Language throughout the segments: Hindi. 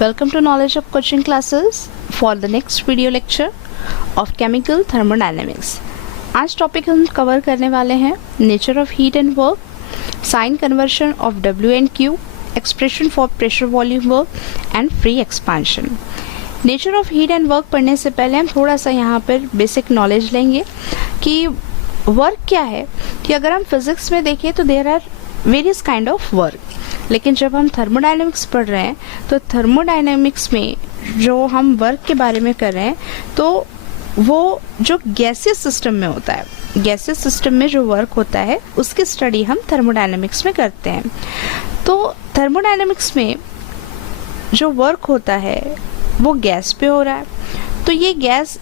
Welcome to Knowledge of Coaching classes for the next video lecture of Chemical Thermodynamics. आज टॉपिक हम कवर करने वाले हैं nature of heat and work, sign conversion of W and Q, expression for pressure volume work and free expansion. Nature of heat and work पढ़ने से पहले हम थोड़ा सा यहाँ पर बेसिक नॉलेज लेंगे कि वर्क क्या है। कि अगर हम फिजिक्स में देखें तो there are various kind of work, लेकिन जब हम थर्मोडायनेमिक्स पढ़ रहे हैं तो थर्मोडायनेमिक्स में जो हम वर्क के बारे में कर रहे हैं तो वो जो गैसियस सिस्टम में होता है, गैसियस सिस्टम में जो वर्क होता है उसकी स्टडी हम थर्मोडायनेमिक्स में करते हैं। तो थर्मोडायनेमिक्स में जो वर्क होता है वो गैस पे हो रहा है, तो ये गैस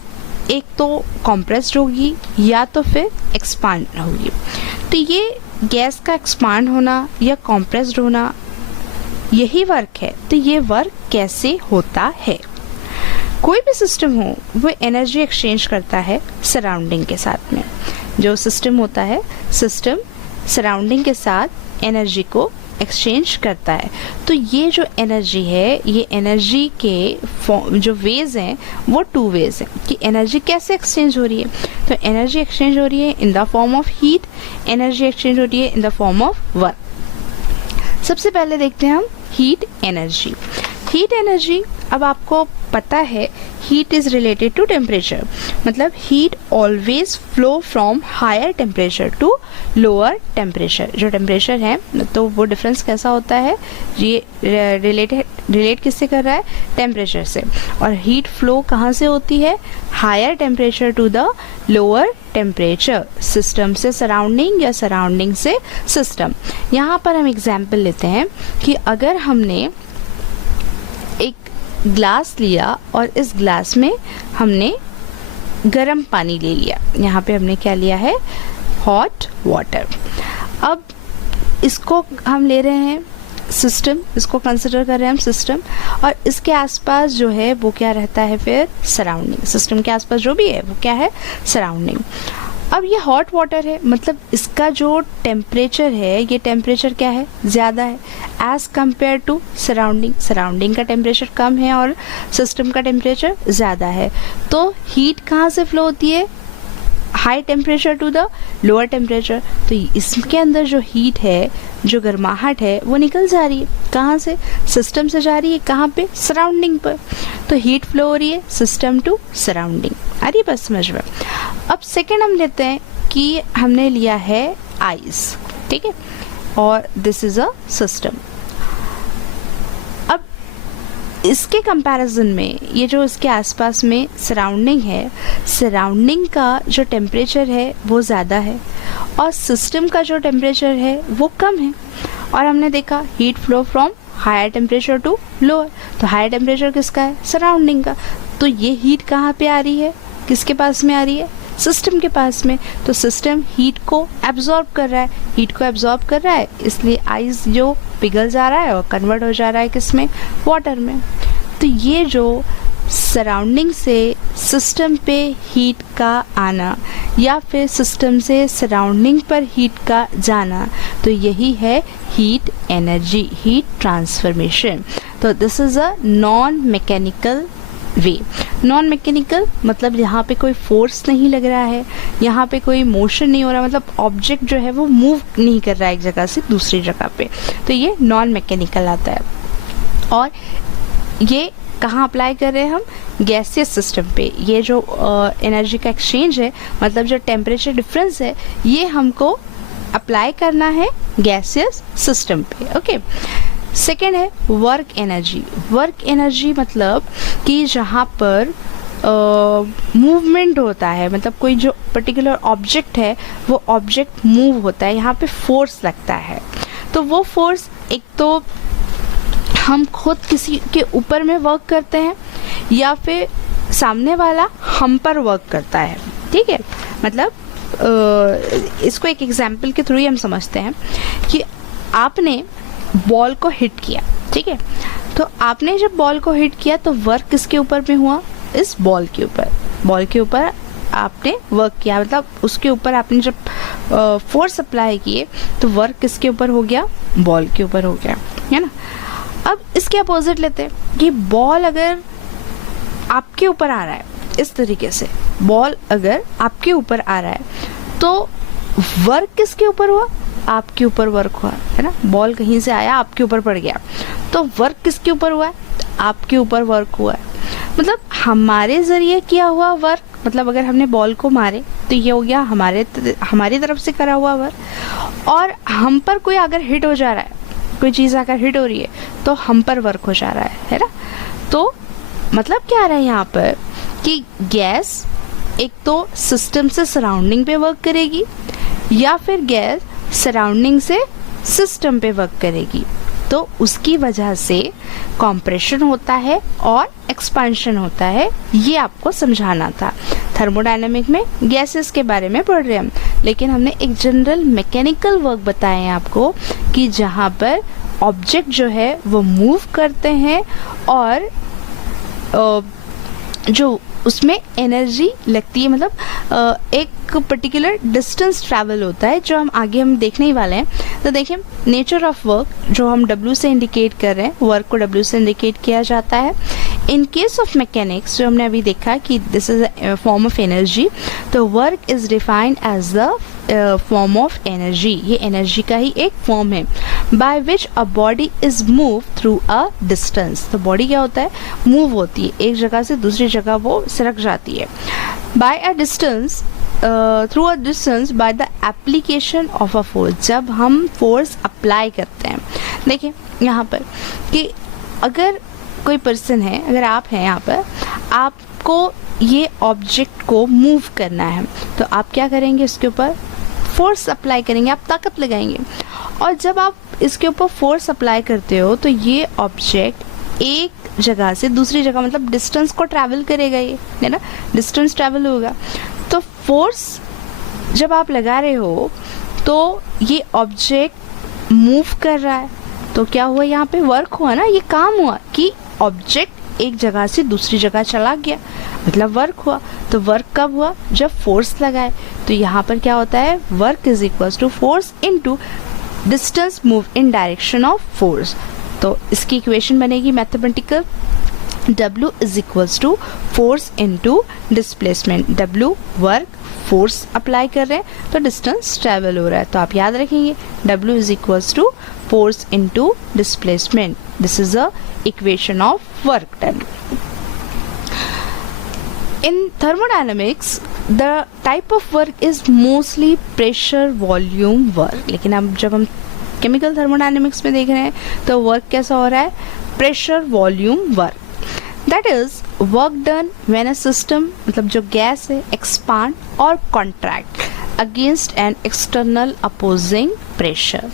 एक तो कॉम्प्रेस्ड होगी या तो फिर एक्सपांड होगी। तो ये गैस का एक्सपांड होना या कॉम्प्रेस्ड होना यही वर्क है। तो ये वर्क कैसे होता है? कोई भी सिस्टम हो वो एनर्जी एक्सचेंज करता है सराउंडिंग के साथ में। जो सिस्टम होता है, सिस्टम सराउंडिंग के साथ एनर्जी को एक्सचेंज करता है। तो ये जो एनर्जी है, ये एनर्जी के जो वेज हैं वो टू वेज हैं कि एनर्जी कैसे एक्सचेंज हो रही है। तो एनर्जी एक्सचेंज हो रही है in the form of heat, energy exchange हो रही है in the form of work. सबसे पहले देखते हैं हम हीट एनर्जी। हीट एनर्जी, अब आपको पता है heat is related to temperature, मतलब heat always flow from higher temperature to lower temperature. जो टेम्परेचर है तो वो डिफरेंस कैसा होता है, ये रिलेट किससे कर रहा है, टेम्परेचर से। और हीट फ्लो कहाँ से होती है, higher temperature to the lower temperature, system से सराउंडिंग या सराउंडिंग से सिस्टम। यहाँ पर हम एग्जाम्पल लेते हैं कि अगर हमने एक ग्लास लिया और इस ग्लास में हमने गर्म पानी ले लिया, यहाँ पे हमने क्या लिया है, हॉट वाटर। अब इसको हम ले रहे हैं सिस्टम, इसको कंसिडर कर रहे हैं हम सिस्टम, और इसके आसपास जो है वो क्या रहता है फिर सराउंडिंग। सिस्टम के आसपास जो भी है वो क्या है, सराउंडिंग। अब ये हॉट वाटर है, मतलब इसका जो टेम्परेचर है, ये टेम्परेचर क्या है, ज़्यादा है as compare to surrounding. Surrounding का टेम्परेचर कम है और सिस्टम का टेम्परेचर ज़्यादा है। तो हीट कहाँ से फ्लो होती है, high temperature to the lower temperature. तो इसके अंदर जो हीट है, जो गर्माहट है, वो निकल जा रही है कहाँ से, सिस्टम से जा रही है कहाँ पे, सराउंडिंग पर। तो हीट फ्लो हो रही है सिस्टम टू सराउंडिंग। आ रही बात समझ में? अब सेकेंड हम लेते हैं कि हमने लिया है आइस, ठीक है, और दिस इज अ सिस्टम। अब इसके कंपैरिजन में ये जो इसके आसपास में सराउंडिंग है, सराउंडिंग का जो टेम्परेचर है वो ज़्यादा है और सिस्टम का जो टेम्परेचर है वो कम है। और हमने देखा heat flow from higher temperature to lower. तो हायर टेम्परेचर किसका है, सराउंडिंग का। तो ये हीट कहाँ पे आ रही है, किसके पास में आ रही है, सिस्टम के पास में। तो सिस्टम हीट को एब्जॉर्ब कर रहा है, हीट को एब्जॉर्ब कर रहा है, इसलिए आइस जो पिघल जा रहा है और कन्वर्ट हो जा रहा है किसमें, वाटर में। तो ये जो सराउंडिंग से सिस्टम पे हीट का आना या फिर सिस्टम से सराउंडिंग पर हीट का जाना, तो यही है हीट एनर्जी, हीट ट्रांसफॉर्मेशन। तो this is a non mechanical way. Non mechanical मतलब यहाँ पे कोई फोर्स नहीं लग रहा है, यहाँ पे कोई मोशन नहीं हो रहा, मतलब ऑब्जेक्ट जो है वो मूव नहीं कर रहा है एक जगह से दूसरी जगह पे। तो ये नॉन मैकेनिकल आता है। और ये कहाँ अप्लाई कर रहे हैं हम, गैसियस सिस्टम पे। ये जो एनर्जी का एक्सचेंज है, मतलब जो टेम्परेचर डिफरेंस है, ये हमको अप्लाई करना है गैसियस सिस्टम पे। ओके, सेकेंड है वर्क एनर्जी। वर्क एनर्जी मतलब कि जहाँ पर मूवमेंट होता है, मतलब कोई जो पर्टिकुलर ऑब्जेक्ट है वो ऑब्जेक्ट मूव होता है, यहाँ पे फोर्स लगता है। तो वो फोर्स एक तो हम खुद किसी के ऊपर में वर्क करते हैं या फिर सामने वाला हम पर वर्क करता है, ठीक है। मतलब इसको एक एग्जाम्पल के थ्रू ही हम समझते हैं कि आपने बॉल को हिट किया, ठीक है। तो आपने जब बॉल को हिट किया तो वर्क किसके ऊपर में हुआ, इस बॉल के ऊपर। बॉल के ऊपर आपने वर्क किया, मतलब उसके ऊपर आपने जब फोर्स अप्लाई किए तो वर्क किसके ऊपर हो गया, बॉल के ऊपर हो गया, है ना। अब इसके अपोजिट लेते हैं कि बॉल अगर आपके ऊपर आ रहा है, इस तरीके से बॉल अगर आपके ऊपर आ रहा है तो वर्क किसके ऊपर हुआ? आपके ऊपर वर्क हुआ है ना। बॉल कहीं से आया, आपके ऊपर पड़ गया, तो वर्क किसके ऊपर हुआ है? आपके ऊपर वर्क हुआ है। मतलब हमारे ज़रिए किया हुआ वर्क, मतलब अगर हमने बॉल को मारे तो ये हो गया हमारी तरफ से करा हुआ वर्क। और हम पर कोई अगर हिट हो जा रहा है, कोई चीज़ अगर हिट हो रही है तो हम पर वर्क हो जा रहा है ना। तो मतलब क्या आ रहा है यहाँ पर कि गैस एक तो सिस्टम से सराउंडिंग पे वर्क करेगी या फिर गैस सराउंडिंग से सिस्टम पे वर्क करेगी, तो उसकी वजह से कॉम्प्रेशन होता है और एक्सपांशन होता है। ये आपको समझाना था। थर्मोडायनामिक में गैसेस के बारे में पढ़ रहे हैं हम, लेकिन हमने एक जनरल मैकेनिकल वर्क बताए हैं आपको कि जहाँ पर ऑब्जेक्ट जो है वो मूव करते हैं और जो उसमें एनर्जी लगती है, मतलब एक पर्टिकुलर डिस्टेंस ट्रैवल होता है, जो हम आगे देखने ही वाले हैं। तो देखिए नेचर ऑफ वर्क जो हम W से इंडिकेट कर रहे हैं, वर्क को W से इंडिकेट किया जाता है। इन केस ऑफ मैकेनिक्स जो हमने अभी देखा कि this is a form of energy, तो work is defined as the form of energy. ये एनर्जी का ही एक फॉर्म है। By which a body is move through a distance. तो बॉडी क्या होता है? मूव होती है, एक जगह से दूसरी जगह वो सरक जाती है। By a distance, through a distance by the application of a force. जब हम फोर्स अप्लाई करते हैं, देखिए यहाँ पर कि अगर कोई पर्सन है, अगर आप हैं यहाँ पर, आपको ये ऑब्जेक्ट को मूव करना है, तो आप क्या करेंगे? इसके ऊपर फोर्स अप्लाई करेंगे, आप ताकत लगाएंगे। और जब आप इसके ऊपर फोर्स अप्लाई करते हो तो ये ऑब्जेक्ट एक जगह से दूसरी जगह, मतलब डिस्टेंस को ट्रैवल करेगा, ये है ना, डिस्टेंस ट्रैवल होगा। तो फोर्स जब आप लगा रहे हो तो ये ऑब्जेक्ट मूव कर रहा है, तो क्या हुआ? यहाँ पे वर्क हुआ ना, ये काम हुआ कि ऑब्जेक्ट एक जगह से दूसरी जगह चला गया, मतलब वर्क हुआ। तो वर्क कब हुआ? जब फोर्स लगाए। तो यहाँ पर क्या होता है? Work is equals to force into distance move in direction of force. तो इसकी इक्वेशन बनेगी mathematical, W is equals to force into displacement. W work, force apply कर रहे हैं तो डिस्टेंस ट्रैवल हो रहा है, तो आप याद रखेंगे W is equals to force into displacement. This is a equation of work done. In thermodynamics, the type of work is mostly pressure volume work. लेकिन अब जब हम केमिकल थर्मोडायनेमिक्स में देख रहे हैं तो वर्क कैसा हो रहा है? Pressure volume work. That is work done when a system, मतलब जो गैस है, एक्सपांड और contract against an external opposing pressure.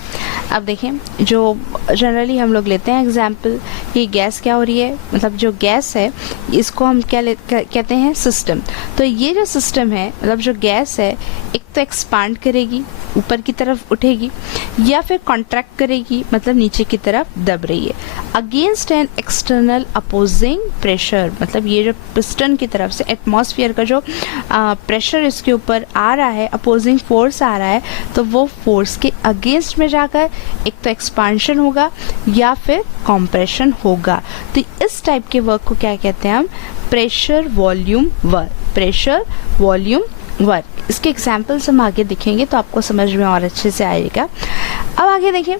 अब देखें, जो जनरली हम लोग लेते हैं एग्जाम्पल, ये गैस क्या हो रही है, मतलब जो गैस है इसको हम क्या कहते हैं? सिस्टम। तो ये जो सिस्टम है, मतलब जो गैस है, एक तो एक्सपांड करेगी, ऊपर की तरफ उठेगी, या फिर कॉन्ट्रैक्ट करेगी, मतलब नीचे की तरफ दब रही है, against an external opposing pressure. मतलब ये जो पिस्टन की तरफ से एटमॉस्फेयर का जो प्रेशर इसके ऊपर आ रहा है, अपोजिंग फोर्स आ रहा है, तो वो फोर्स के अगेंस्ट में जाकर एक तो एक्सपांशन होगा या फिर कॉम्प्रेशन होगा। तो इस टाइप के वर्क को क्या कहते हैं हम? Pressure volume work. Pressure volume work. इसके एग्जाम्पल्स हम आगे देखेंगे तो आपको समझ में और अच्छे से आएगा। अब आगे देखें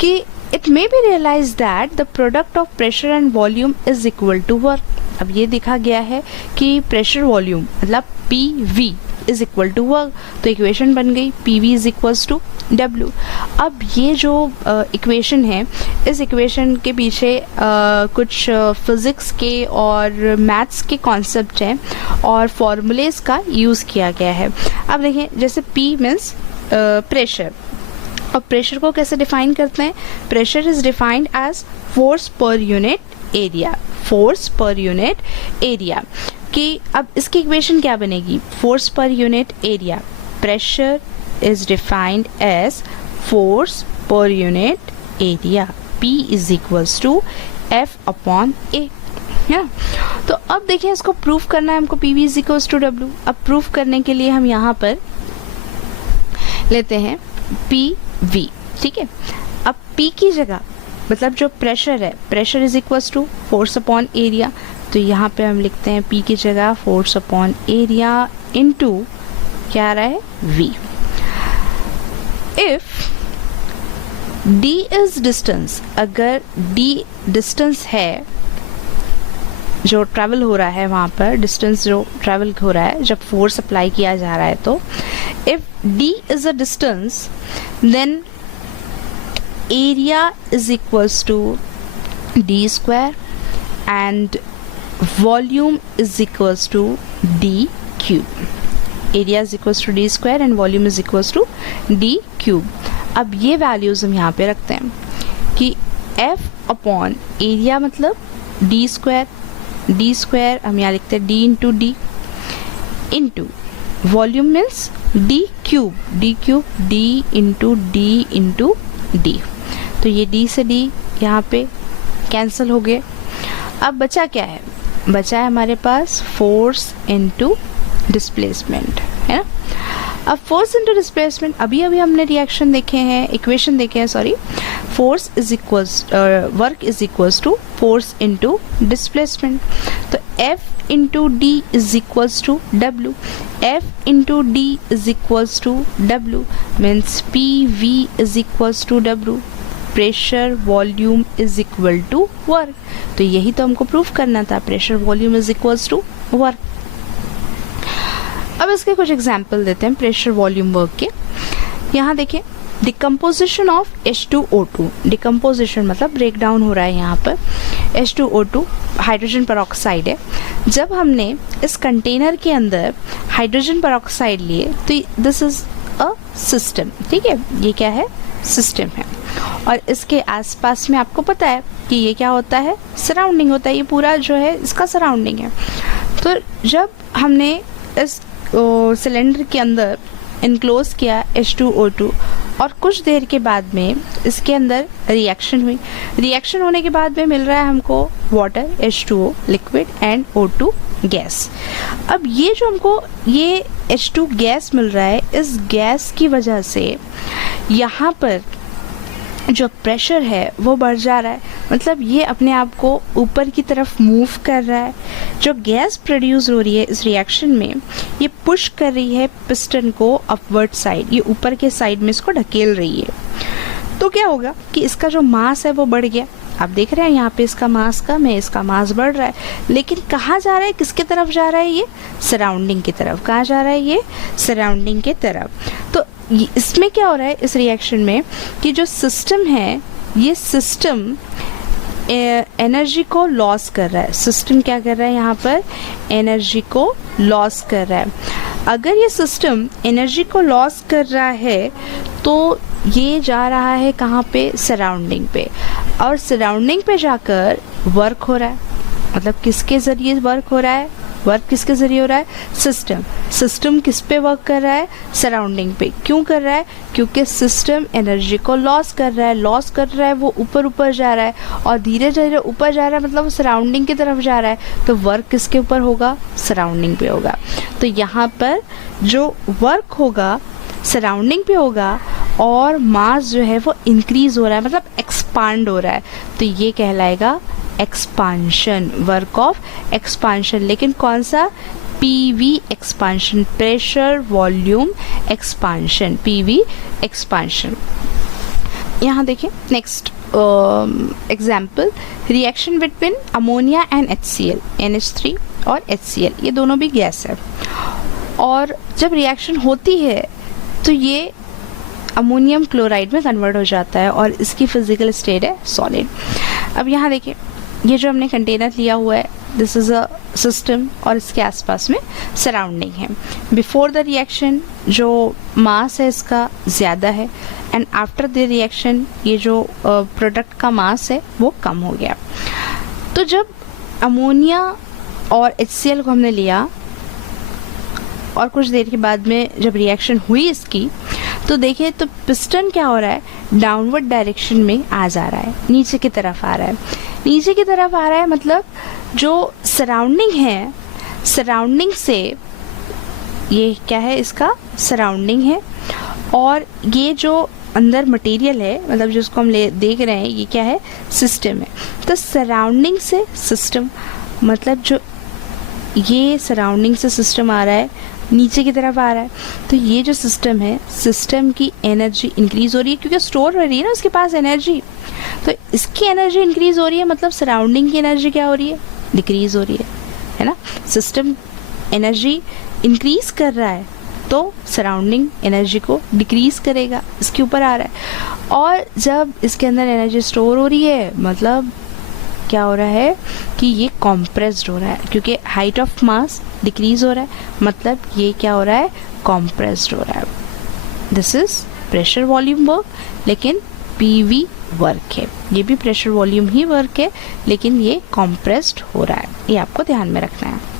कि it may be realize that the product of pressure and volume is equal to work. अब ये देखा गया है कि प्रेशर वॉल्यूम मतलब PV is equal to work, तो इक्वेशन बन गई PV is equals to W। अब ये जो इक्वेशन है, इस इक्वेशन के पीछे कुछ फिज़िक्स के और मैथ्स के कॉन्सेप्ट हैं और फॉर्मूलेस का यूज़ किया गया है। अब देखें, जैसे P मीन्स प्रेशर, और प्रेशर को कैसे डिफाइन करते हैं? Pressure is defined as force per unit area. Force per unit area कि अब इसकी इक्वेशन क्या बनेगी? Force per unit area. Pressure is defined as force per unit area, P is equals to F upon A, है ना। तो अब देखिए, इसको प्रूफ करना है हमको, PV is equals to W। अब प्रूफ करने के लिए हम यहाँ पर लेते हैं PV, ठीक है। अब P की जगह मतलब जो प्रेशर है, pressure is equals to force upon area, तो यहाँ पे हम लिखते हैं P की जगह फोर्स अपॉन एरिया इनटू क्या आ रहा है V। If D is distance, अगर D डिस्टेंस है जो ट्रैवल हो रहा है, वहाँ पर डिस्टेंस जो ट्रैवल हो रहा है जब फोर्स अप्लाई किया जा रहा है, तो if D is a distance then area is equals to D square and volume is equals to D cube. Area is equals to D square and volume is equals to D cube. अब ये वैल्यूज हम यहाँ पे रखते हैं कि F अपॉन एरिया मतलब D स्क्वायर, D स्क्वायर हम यहाँ लिखते हैं D into D into volume means D cube, D into D। तो ये D से D यहाँ पे कैंसिल हो गए। अब बचा क्या है, बचा है हमारे पास फोर्स इनटू डिस्प्लेसमेंट, है ना। अब फोर्स इनटू डिस्प्लेसमेंट, अभी हमने रिएक्शन देखे हैं, इक्वेशन देखे हैं sorry. Force is equals work is equals to force into displacement, तो F into D is equals to W, F into D is equals to W means PV is equals to W, pressure volume is equal to work. तो यही तो हमको प्रूफ करना था, pressure volume is equals to work. अब इसके कुछ एग्जाम्पल देते हैं प्रेशर वॉल्यूम वर्क के। यहाँ देखें, डिकम्पोजिशन ऑफ H2O2, डिकम्पोजिशन मतलब ब्रेक डाउन हो रहा है यहाँ पर। H2O2 हाइड्रोजन पेरोक्साइड है। जब हमने इस कंटेनर के अंदर हाइड्रोजन पेरोक्साइड लिए तो दिस इज अ सिस्टम, ठीक है, ये क्या है, सिस्टम है। और इसके आसपास में आपको पता है कि ये क्या होता है, सराउंडिंग होता है, ये पूरा जो है इसका सराउंडिंग है। तो जब हमने इस सिलेंडर के अंदर इनक्लोज किया H2O2 और कुछ देर के बाद में इसके अंदर रिएक्शन हुई, रिएक्शन होने के बाद में मिल रहा है हमको water H2O liquid and O2 gas. अब ये जो हमको ये H2 गैस मिल रहा है, इस गैस की वजह से यहाँ पर जो प्रेशर है वो बढ़ जा रहा है, मतलब ये अपने आप को ऊपर की तरफ मूव कर रहा है। जो गैस प्रोड्यूस हो रही है इस रिएक्शन में, ये पुश कर रही है पिस्टन को अपवर्ड साइड, ये ऊपर के साइड में इसको ढकेल रही है। तो क्या होगा कि इसका जो मास है वो बढ़ गया। आप देख रहे हैं यहाँ पे इसका मास कम है, इसका मास बढ़ रहा है, लेकिन कहाँ जा रहा है, किसके तरफ जा रहा है, ये सराउंडिंग की तरफ। कहाँ जा रहा है, ये सराउंडिंग के तरफ। तो इसमें क्या हो रहा है इस रिएक्शन में कि जो सिस्टम है, ये सिस्टम एनर्जी को लॉस कर रहा है। सिस्टम क्या कर रहा है, यहाँ पर एनर्जी को लॉस कर रहा है। अगर ये सिस्टम एनर्जी को लॉस कर रहा है तो ये जा रहा है कहाँ पे, सराउंडिंग पे, और सराउंडिंग पे जाकर वर्क हो रहा है। मतलब किसके ज़रिए वर्क हो रहा है, वर्क किसके ज़रिए हो रहा है, सिस्टम किस पे वर्क कर रहा है, सराउंडिंग पे। क्यों कर रहा है, क्योंकि सिस्टम एनर्जी को लॉस कर रहा है, वो ऊपर जा रहा है और धीरे धीरे ऊपर जा रहा है, मतलब सराउंडिंग की तरफ जा रहा है। तो वर्क किसके ऊपर होगा, सराउंडिंग पे होगा। तो यहाँ पर जो वर्क होगा सराउंडिंग पे होगा और मास जो है वो इंक्रीज हो रहा है, मतलब एक्सपांड हो रहा है। तो ये कहलाएगा एक्सपांशन, वर्क ऑफ एक्सपांशन। लेकिन कौन सा, PV expansion, pressure volume expansion, PV expansion. यहाँ देखिए next example, reaction between ammonia and HCl, NH3 और HCl, ये दोनों भी गैस है। और जब रिएक्शन होती है तो ये अमोनियम क्लोराइड में कन्वर्ट हो जाता है और इसकी फिजिकल स्टेट है सॉलिड। अब यहाँ देखिए, ये जो हमने कंटेनर लिया हुआ है, दिस इज़ अ सिस्टम और इसके आसपास में सराउंडिंग है। बिफोर द रिएक्शन जो मास है इसका ज़्यादा है एंड आफ्टर द रिएक्शन ये जो प्रोडक्ट का मास है वो कम हो गया। तो जब अमोनिया और HCl को हमने लिया और कुछ देर के बाद में जब रिएक्शन हुई इसकी, तो देखिए तो पिस्टन क्या हो रहा है, डाउनवर्ड डायरेक्शन में आ जा रहा है, नीचे की तरफ आ रहा है। नीचे की तरफ आ रहा है मतलब जो सराउंडिंग है, सराउंडिंग से ये क्या है, इसका सराउंडिंग है, और ये जो अंदर मटेरियल है, मतलब जिसको हम देख रहे हैं, ये क्या है, सिस्टम है। तो सराउंडिंग से सिस्टम, मतलब जो ये सराउंडिंग से सिस्टम आ रहा है, नीचे की तरफ आ रहा है, तो ये जो सिस्टम है, सिस्टम की एनर्जी इंक्रीज हो रही है क्योंकि स्टोर हो रही है ना उसके पास एनर्जी, तो इसकी एनर्जी इंक्रीज हो रही है, मतलब सराउंडिंग की एनर्जी क्या हो रही है, डिक्रीज हो रही है ना। सिस्टम एनर्जी इंक्रीज कर रहा है तो सराउंडिंग एनर्जी को डिक्रीज करेगा, इसके ऊपर आ रहा है। और जब इसके अंदर एनर्जी स्टोर हो रही है, मतलब क्या हो रहा है कि ये कॉम्प्रेस्ड हो रहा है, क्योंकि हाइट ऑफ मास डिक्रीज हो रहा है, मतलब ये क्या हो रहा है, कॉम्प्रेस्ड हो रहा है। This is pressure volume work, लेकिन पीवी वर्क है, ये भी प्रेशर वॉल्यूम ही वर्क है, लेकिन ये कॉम्प्रेस्ड हो रहा है, ये आपको ध्यान में रखना है।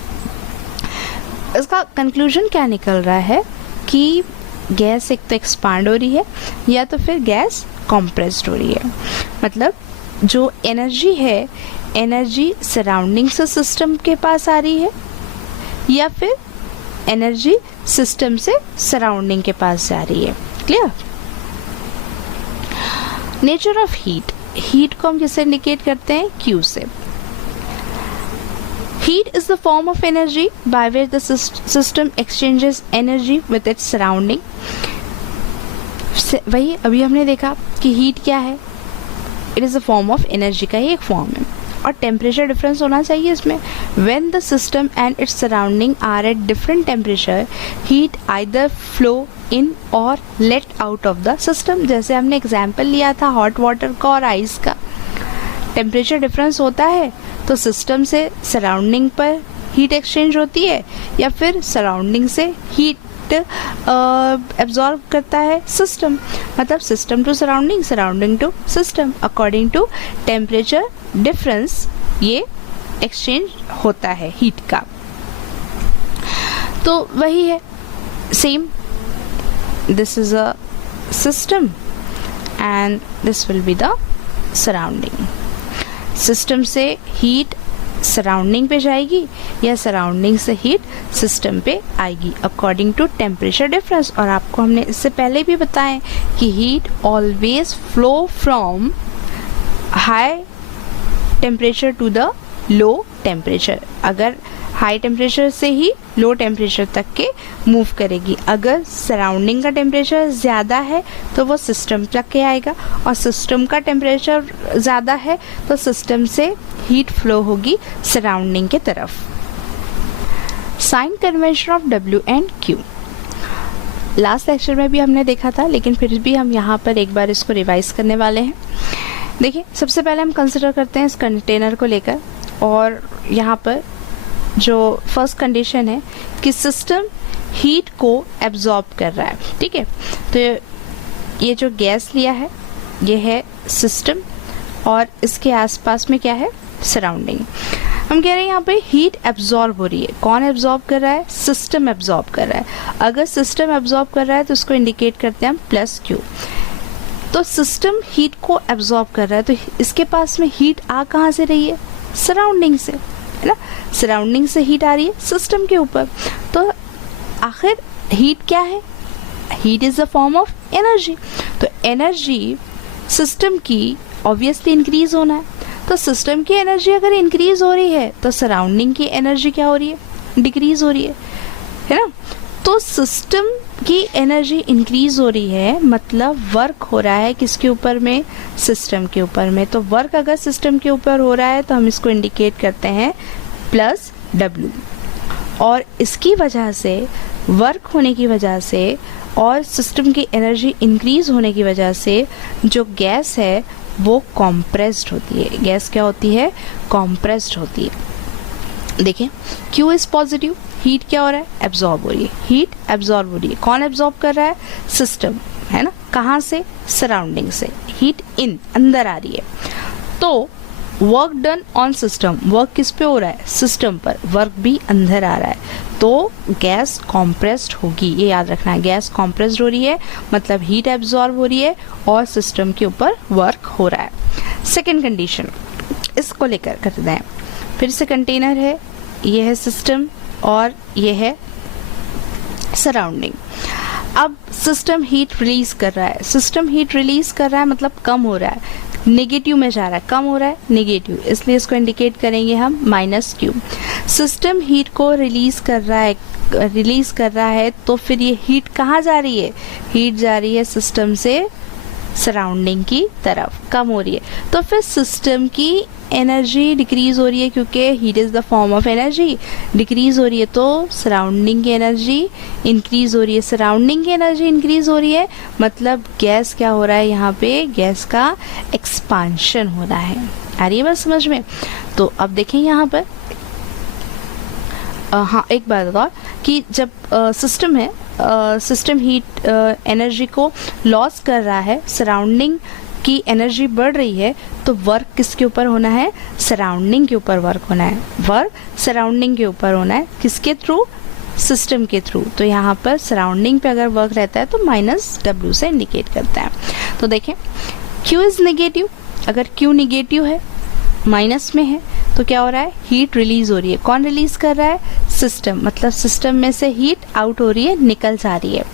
इसका कंक्लूजन क्या निकल रहा है कि गैस एक तो एक्सपांड हो रही है या तो फिर गैस कॉम्प्रेस्ड हो रही है। मतलब जो एनर्जी है, एनर्जी सराउंडिंग से सिस्टम के पास आ रही है या फिर एनर्जी सिस्टम से सराउंडिंग के पास जा रही है। Clear? Nature of heat, heat को हम किससे इंडिकेट करते हैं, Q से। Heat is the form of energy by which the system exchanges energy with its surrounding. वही अभी हमने देखा कि हीट क्या है, it is a form of energy का ही एक फॉर्म है, और टेम्परेचर डिफरेंस होना चाहिए इसमें। When the system and its surrounding are at different temperature, heat either flow in or let out of the system. जैसे हमने एग्जाम्पल लिया था हॉट वाटर का और आइस का, टेम्परेचर डिफरेंस होता है तो सिस्टम से सराउंडिंग पर हीट एक्सचेंज होती है या फिर सराउंडिंग से हीट एब्जॉर्ब करता है सिस्टम, मतलब system to surrounding, surrounding to system, according to temperature difference ये एक्सचेंज होता है हीट का। तो वही है same, this is a system and this will be the surrounding. System से हीट सराउंडिंग पे जाएगी या सराउंडिंग से हीट सिस्टम पे आएगी अकॉर्डिंग टू टेम्परेचर डिफरेंस। और आपको हमने इससे पहले भी बताया कि heat always flow from high temperature to the low temperature, अगर हाई टेम्परेचर से ही लो टेम्परेचर तक के मूव करेगी। अगर सराउंडिंग का टेम्परेचर ज़्यादा है तो वो सिस्टम तक के आएगा, और सिस्टम का टेम्परेचर ज़्यादा है तो सिस्टम से हीट फ्लो होगी सराउंडिंग के तरफ। Sign convention of W and Q last lecture में भी हमने देखा था, लेकिन फिर भी हम यहाँ पर एक बार इसको रिवाइज करने वाले हैं। देखिए, सबसे पहले हम कंसिडर करते हैं इस कंटेनर को लेकर, और यहाँ पर जो फर्स्ट कंडीशन है कि सिस्टम हीट को एब्जॉर्ब कर रहा है। ठीक है, तो ये जो गैस लिया है ये है सिस्टम, और इसके आसपास में क्या है, सराउंडिंग। हम कह रहे हैं यहाँ पे हीट एब्जॉर्ब हो रही है। कौन एब्जॉर्ब कर रहा है, सिस्टम एब्जॉर्ब कर रहा है। अगर सिस्टम एब्जॉर्ब कर रहा है तो उसको इंडिकेट करते हैं हम +Q। तो सिस्टम हीट को एब्जॉर्ब कर रहा है, तो इसके पास में हीट आ कहाँ से रही है, सराउंडिंग से, है ना। सराउंडिंग से हीट आ रही है सिस्टम के ऊपर। तो आखिर हीट क्या है, heat is a form of energy. तो एनर्जी सिस्टम की ऑब्वियसली इंक्रीज होना है, तो सिस्टम की एनर्जी अगर इंक्रीज हो रही है तो सराउंडिंग की एनर्जी क्या हो रही है, डिक्रीज हो रही है ना। तो सिस्टम की एनर्जी इंक्रीज हो रही है, मतलब वर्क हो रहा है किसके ऊपर में, सिस्टम के ऊपर में। तो वर्क अगर सिस्टम के ऊपर हो रहा है तो हम इसको इंडिकेट करते हैं +W। और इसकी वजह से, वर्क होने की वजह से और सिस्टम की एनर्जी इंक्रीज होने की वजह से जो गैस है वो कॉम्प्रेस्ड होती है। गैस क्या होती है, कॉम्प्रेस्ड होती है। देखिए, Q इज पॉजिटिव, हीट क्या हो रहा है, एब्जॉर्ब हो रही है, हीट एब्जॉर्ब हो रही है। कौन एब्जॉर्ब कर रहा है, सिस्टम, है ना। कहाँ से, सराउंडिंग से, हीट इन, अंदर आ रही है। तो work done on system, work किस पे हो रहा है, सिस्टम पर, वर्क भी अंदर आ रहा है, तो गैस कॉम्प्रेस्ड होगी। ये याद रखना है, गैस कॉम्प्रेस्ड हो रही है मतलब हीट एब्जॉर्ब हो रही है और सिस्टम के ऊपर वर्क हो रहा है। सेकेंड कंडीशन इसको लेकर करते हैं। फिर से कंटेनर है, ये है सिस्टम और ये है सराउंडिंग। अब सिस्टम हीट रिलीज कर रहा है, सिस्टम हीट रिलीज कर रहा है मतलब कम हो रहा है, नेगेटिव में जा रहा है, कम हो रहा है नेगेटिव, इसलिए इसको इंडिकेट करेंगे हम -Q। सिस्टम हीट को रिलीज कर रहा है तो फिर ये हीट कहाँ जा रही है, हीट जा रही है सिस्टम से सराउंडिंग की तरफ, कम हो रही है, तो फिर सिस्टम की एनर्जी डिक्रीज हो रही है, क्योंकि heat is the form of energy, decrease हो रही है, तो सराउंडिंग की एनर्जी इंक्रीज हो रही है, सराउंडिंग की एनर्जी इंक्रीज हो रही है मतलब गैस क्या हो रहा है, यहाँ पे गैस का एक्सपांशन हो रहा है। आ रही है बात समझ में? तो अब देखें यहाँ पर हाँ एक बात और कि जब सिस्टम है, सिस्टम हीट एनर्जी को लॉस कर रहा है, सराउंडिंग की एनर्जी बढ़ रही है, तो वर्क किसके ऊपर होना है, सराउंडिंग के ऊपर वर्क होना है, वर्क सराउंडिंग के ऊपर होना है, किसके थ्रू, सिस्टम के थ्रू। तो यहाँ पर सराउंडिंग पे अगर वर्क रहता है तो -W से इंडिकेट करता है। तो देखें Q इज़ नेगेटिव, अगर Q नेगेटिव है, माइनस में है, तो क्या हो रहा है, हीट रिलीज हो रही है, कौन रिलीज कर रहा है, सिस्टम, मतलब सिस्टम में से हीट आउट हो रही है, निकल जा रही है।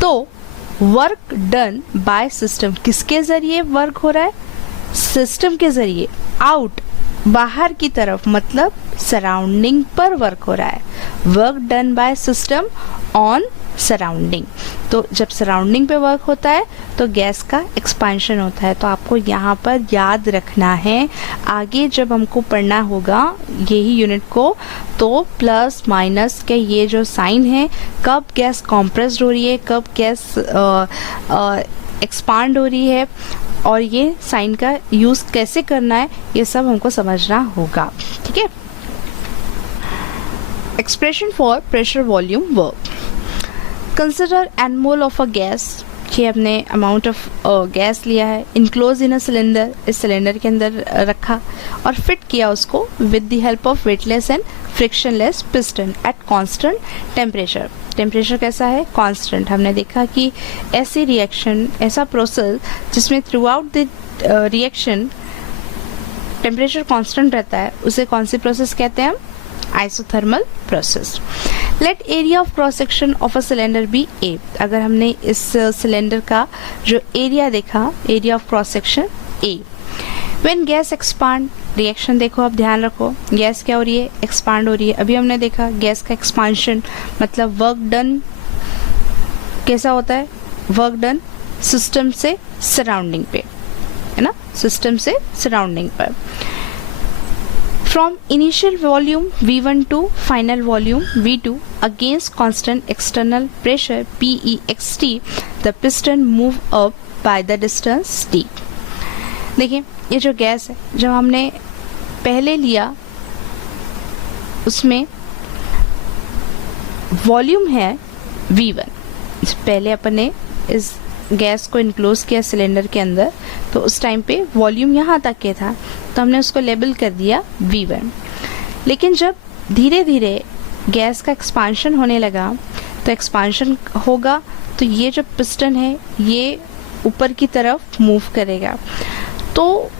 तो वर्क डन बाय सिस्टम, किसके जरिए वर्क हो रहा है, सिस्टम के जरिए, आउट बाहर की तरफ, मतलब सराउंडिंग पर वर्क हो रहा है, work done by system on surrounding. तो जब सराउंडिंग पे वर्क होता है तो गैस का एक्सपांशन होता है। तो आपको यहाँ पर याद रखना है, आगे जब हमको पढ़ना होगा यही यूनिट को, तो प्लस माइनस के ये जो साइन है, कब गैस कॉम्प्रेस्ड हो रही है, कब गैस एक्सपांड हो रही है, और ये साइन का यूज़ कैसे करना है, ये सब हमको समझना होगा। ठीक है। Expression for pressure volume work. Consider N mole of a gas, कि हमने अमाउंट ऑफ गैस लिया है, इनक्लोज इन अ सिलेंडर, इस सिलेंडर के अंदर रखा और फिट किया उसको with the help of weightless and frictionless piston at constant temperature. Temperature कैसा है, कांस्टेंट। हमने देखा कि ऐसी रिएक्शन, ऐसा प्रोसेस जिसमें throughout the reaction temperature constant रहता है, उसे कौन सी प्रोसेस कहते हैं हम, isothermal process. Let area of cross section of a cylinder be A. अगर हमने इस सिलेंडर का जो एरिया देखा, area of cross section A. When gas expand, reaction देखो, अब ध्यान रखो, गैस क्या हो रही है, एक्सपांड हो रही है। अभी हमने देखा गैस का एक्सपांशन मतलब वर्क डन कैसा होता है, वर्क डन सिस्टम से सराउंडिंग पे, है ना, सिस्टम से सराउंडिंग पर। From initial volume V1 to final volume V2 against constant external pressure PEXT, the piston move up by the distance d। देखिए ये जो गैस है, जब हमने पहले लिया उसमें वॉल्यूम है V1, पहले अपन ने इस गैस को इनक्लोज किया सिलेंडर के अंदर, तो उस टाइम पे वॉल्यूम यहाँ तक के था, तो हमने उसको लेबल कर दिया V1। लेकिन जब धीरे धीरे गैस का एक्सपांशन होने लगा, तो एक्सपांशन होगा तो ये जो पिस्टन है ये ऊपर की तरफ मूव करेगा, तो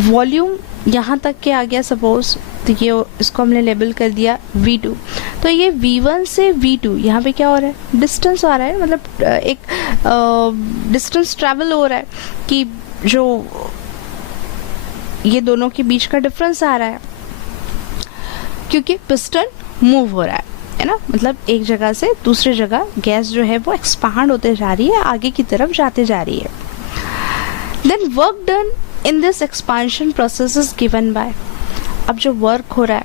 वॉल्यूम यहाँ तक के आ गया सपोज, तो ये इसको हमने लेबल कर दिया V2। तो ये V1 से V2 यहाँ पे क्या हो रहा है, डिस्टेंस आ रहा है, मतलब एक डिस्टेंस ट्रैवल हो रहा है, कि जो ये दोनों के बीच का डिफरेंस आ रहा है, क्योंकि पिस्टन मूव हो रहा है ना, मतलब एक जगह से दूसरी जगह गैस जो है वो एक्सपांड होते जा रही है, आगे की तरफ जाते जा रही है। Then work done in this expansion process is given by. अब जो वर्क हो रहा है,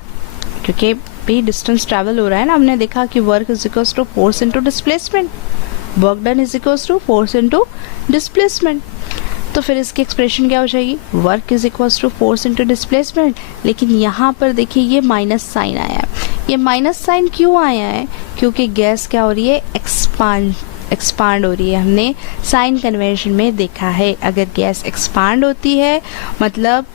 क्योंकि भी डिस्टेंस ट्रैवल हो रहा है ना, हमने देखा कि work is equals to force into displacement, work done is equals to force into displacement. तो फिर इसकी एक्सप्रेशन क्या हो जाएगी, work is equals to force into displacement. लेकिन यहाँ पर देखिए ये माइनस साइन आया है। ये माइनस साइन क्यों आया है, क्योंकि गैस क्या हो रही है, एक्सपांड हो रही है। हमने साइन कन्वेंशन में देखा है, अगर गैस एक्सपांड होती है मतलब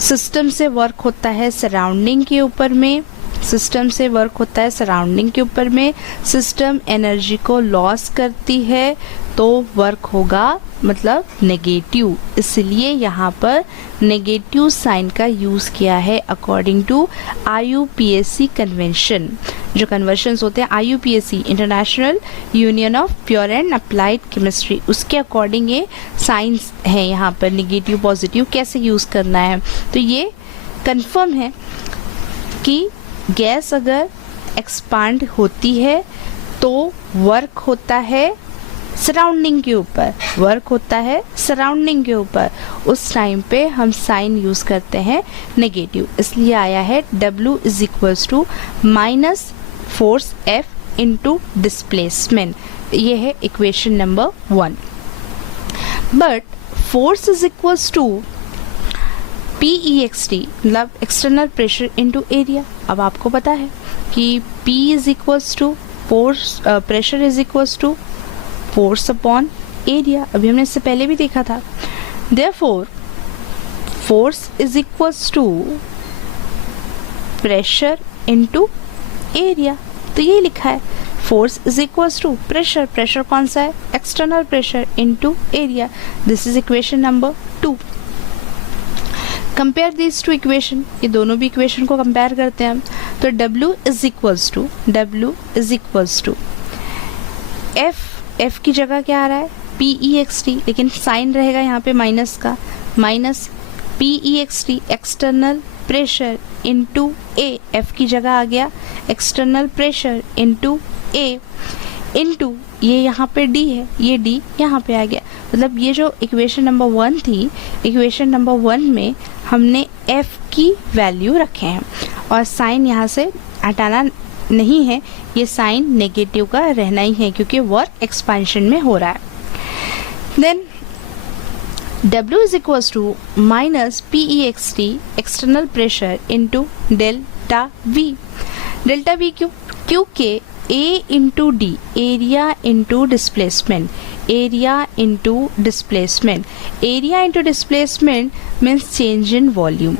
सिस्टम से वर्क होता है सराउंडिंग के ऊपर में, सिस्टम से वर्क होता है सराउंडिंग के ऊपर में, सिस्टम एनर्जी को लॉस करती है तो वर्क होगा मतलब नेगेटिव, इसलिए यहाँ पर नेगेटिव साइन का यूज़ किया है अकॉर्डिंग टू IUPAC कन्वेंशन। जो कन्वर्शंस होते हैं IUPAC international union of pure and applied chemistry, उसके अकॉर्डिंग ये साइंस है यहाँ पर नेगेटिव पॉजिटिव कैसे यूज़ करना है। तो ये कंफर्म है कि गैस अगर एक्सपांड होती है तो वर्क होता है सराउंडिंग के ऊपर, वर्क होता है सराउंडिंग के ऊपर, उस टाइम पे हम साइन यूज़ करते हैं नेगेटिव, इसलिए आया है W is equals to minus force F into displacement. ये है equation number 1। But force is equals to PEXT मतलब एक्सटर्नल प्रेशर इंटू एरिया। अब आपको पता है कि P is equals to force, pressure is equals to force upon area, अभी हमने इससे पहले भी देखा था। Therefore force is equals to pressure into area, तो ये लिखा है force is equals to pressure, pressure कौन सा है external pressure into area. This is equation number 2। Compare this to equation, ये दोनों भी इक्वेशन को कंपेयर करते हैं हम, तो W is equals to F की जगह क्या आ रहा है PEXT, लेकिन साइन रहेगा यहाँ पे माइनस का, minus PEXT external pressure into A, F की जगह आ गया external pressure into A into ये यहाँ पे D है, ये D यहाँ पे आ गया। मतलब ये जो इक्वेशन नंबर 1 थी, इक्वेशन नंबर 1 में हमने F की वैल्यू रखे हैं और साइन यहाँ से हटाना नहीं है, ये साइन नेगेटिव का रहना ही है क्योंकि वर्क एक्सपेंशन में हो रहा है। Then W is equals to minus PEXT external pressure into delta V। Delta V क्योंकि A into D area into displacement, area into displacement, area into displacement means change in volume.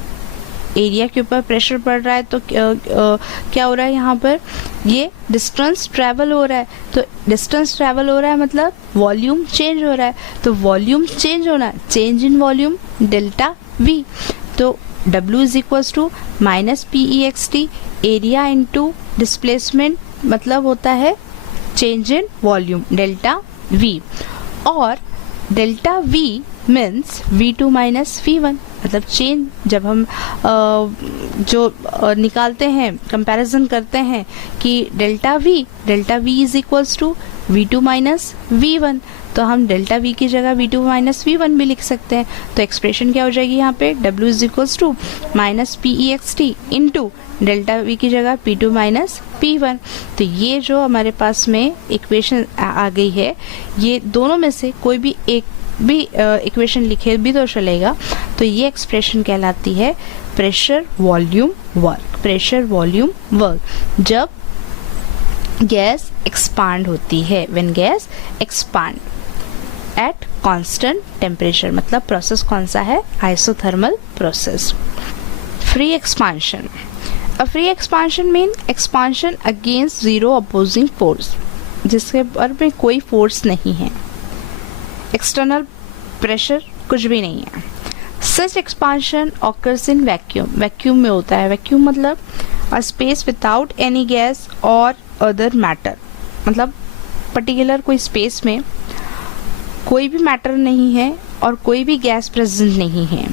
Area के ऊपर प्रेशर पड़ रहा है तो क्या हो रहा है यहाँ पर, ये डिस्टेंस ट्रैवल हो रहा है, तो डिस्टेंस ट्रैवल हो रहा है मतलब वॉल्यूम चेंज हो रहा है, तो वॉल्यूम चेंज होना, change in volume delta V। तो W is equals to minus PEXT area into displacement मतलब होता है change in volume delta V, और delta V means V2 minus V1 मतलब चेंज। जब हम निकालते हैं कंपैरिजन करते हैं कि delta V is equals to V2 minus V1, तो हम डेल्टा V की जगह V2 माइनस V1 भी लिख सकते हैं। तो एक्सप्रेशन क्या हो जाएगी यहाँ पे W is equals to minus PEXT into delta V की जगह P2 माइनस P1। तो ये जो हमारे पास में इक्वेशन आ गई है, ये दोनों में से कोई भी एक भी इक्वेशन लिखे भी तो चलेगा। तो ये एक्सप्रेशन कहलाती है pressure volume work, pressure volume work जब गैस एक्सपांड होती है, when gas expand at constant temperature, मतलब प्रोसेस कौन सा है isothermal process. Free expansion, a free expansion mean expansion against zero opposing force, जिसके पर में कोई फोर्स नहीं है, एक्सटर्नल प्रेशर कुछ भी नहीं है। Such expansion occurs in vacuum, vacuum में होता है, वैक्यूम मतलब a space without any gas और अदर मैटर, मतलब पर्टिकुलर कोई स्पेस में कोई भी मैटर नहीं है और कोई भी गैस प्रेजेंट नहीं है,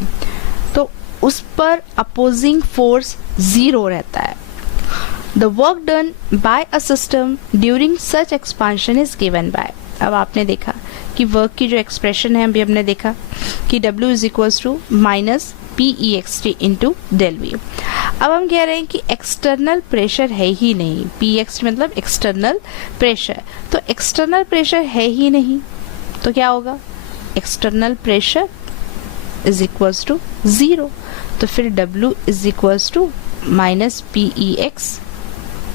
तो उस पर अपोजिंग फोर्स जीरो रहता है। The work done by a system during such expansion is given by, अब आपने देखा कि वर्क की जो एक्सप्रेशन है अभी हमने देखा कि W is equals to minus PEXT into del V। अब हम कह रहे हैं कि एक्सटर्नल प्रेशर है ही नहीं, PEXT मतलब एक्सटर्नल प्रेशर, तो एक्सटर्नल प्रेशर है ही नहीं तो क्या होगा, external pressure is equals to zero, तो फिर W is equals to minus PEX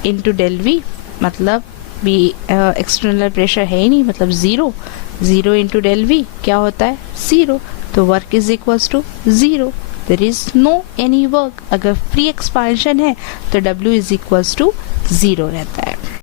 into del V, मतलब भी एक्सटर्नल प्रेशर है ही नहीं मतलब zero, zero into del V क्या होता है जीरो, तो work is equals to zero, there is no any work. अगर फ्री एक्सपांशन है तो W इज इक्वल्स टू 0 रहता है।